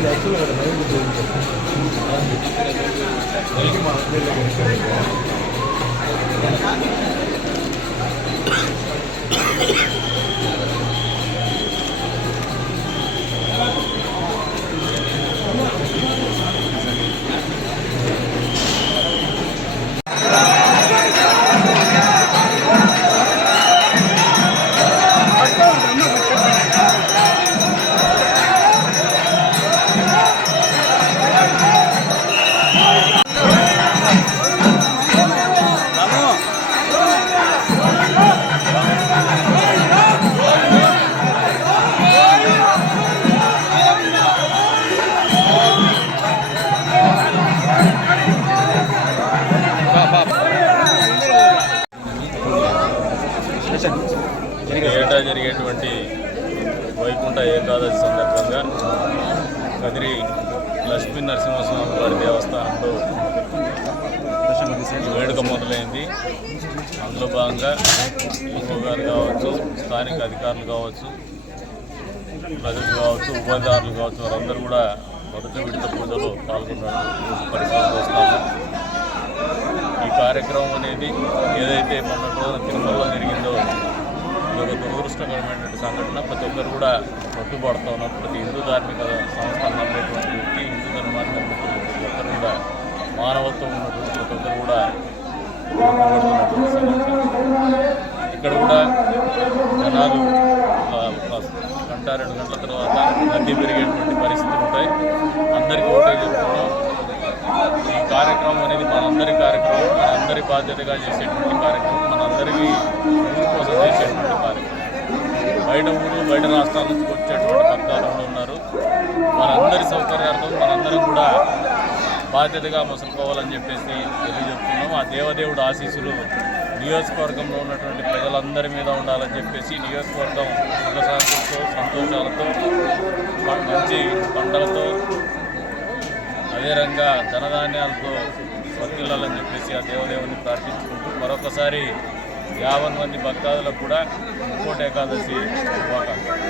இதில் ஆக்சுவலாக ஒரு மைண்டு போயிருக்கு ఏటా జరిగేటువంటి వైకుంఠ ఏకాదశి సందర్భంగా కదిరి లక్ష్మీ నరసింహస్వామి వారి దేవస్థానంలో వేడుక మొదలైంది. అందులో భాగంగా ఈఓ గారు కావచ్చు స్థానిక అధికారులు కావచ్చు ప్రజలు కావచ్చు ఉపాధిదారులు కావచ్చు వారందరూ కూడా మొదటి విడత పూజలో పాల్గొన్నారు. పరిస్థితి వస్తాము ఈ కార్యక్రమం అనేది ఏదైతే మొన్నటి రోజున తిరుమలలో జరిగింది ఇది ఒక దురదృష్టకరమైనటువంటి సంఘటన ప్రతి ఒక్కరు కూడా పట్టుబడుతూ ఉన్నారు. ప్రతి హిందూ ధార్మిక సంస్థను నమ్మేటువంటి వ్యక్తి హిందూ ధర్మాన్ని నమ్మేటువంటి ప్రతి ఒక్కరు కూడా మానవత్వం ఉన్నటువంటి ప్రతి ఒక్కరు కూడా ఇక్కడ కూడా జనాలు గంట రెండు గంటల తర్వాత గడ్డి పెరిగేటువంటి పరిస్థితులు ఉంటాయి. అందరికీ ఒకటే చెప్తున్నాం ఈ కార్యక్రమం అనేది మనందరి కార్యక్రమం మనందరి బాధ్యతగా చేసేటువంటి కార్యక్రమం. మనందరికీ చేసేటువంటి కార్యక్రమం బయట ఊరు బయట రాష్ట్రాల నుంచి వచ్చేటువంటి భక్తాలు ఉన్నారు. వారందరి సౌకర్యార్థం మనందరం కూడా బాధ్యతగా ముసులుకోవాలని చెప్పేసి తెలియజెప్తున్నాం. ఆ దేవదేవుడు ఆశీస్సులు నియోజకవర్గంలో ఉన్నటువంటి ప్రజలందరి మీద ఉండాలని చెప్పేసి నియోజకవర్గం సుఖశాంతులతో సంతోషాలతో మంచి పంటలతో అదే ధనధాన్యాలతో వర్తిల్లాలని చెప్పేసి ఆ దేవదేవుని ప్రార్థించుకుంటూ మరొకసారి యావన్ మంది భక్తాదులకు కూడా ముక్కోటి ఏకాదశి శుభాకాంక్షలు